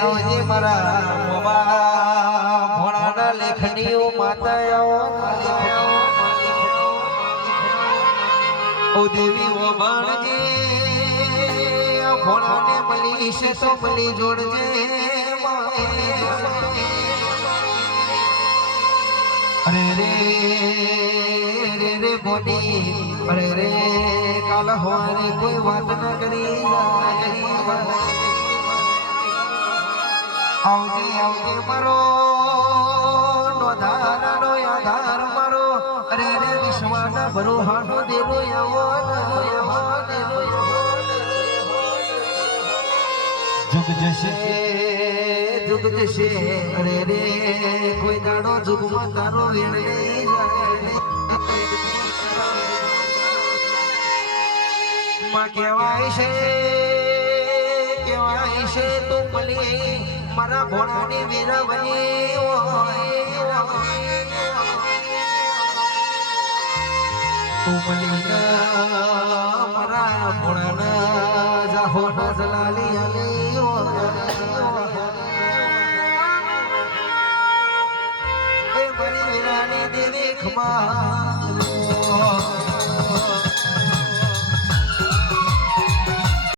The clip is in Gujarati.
આવજે મારા મોબા ભોળાના લેખનીઓ માતા ઓ દેવી ઓ ભણજે ભોળાને મળી છે તો મળી જોડજે અરે રે રે રે બોડી અરે રે કાલ હોવાને કોઈ વાત ન કરી આવજે આવજે મારો નોધારાનો આધાર મારો અરે રે વિશ્વાના ભરોહાનો દેવો એવો જુગ જશે અરે રે કોઈ દાડો જુગમાં તારો વેણ નહીં માં કહેવાય છે તું મળી મારા ભોળાની વીરવની તું મળી મારા ભોળાના જાહો જલાલી અલી એ મારી વીરાની દેવી ખમા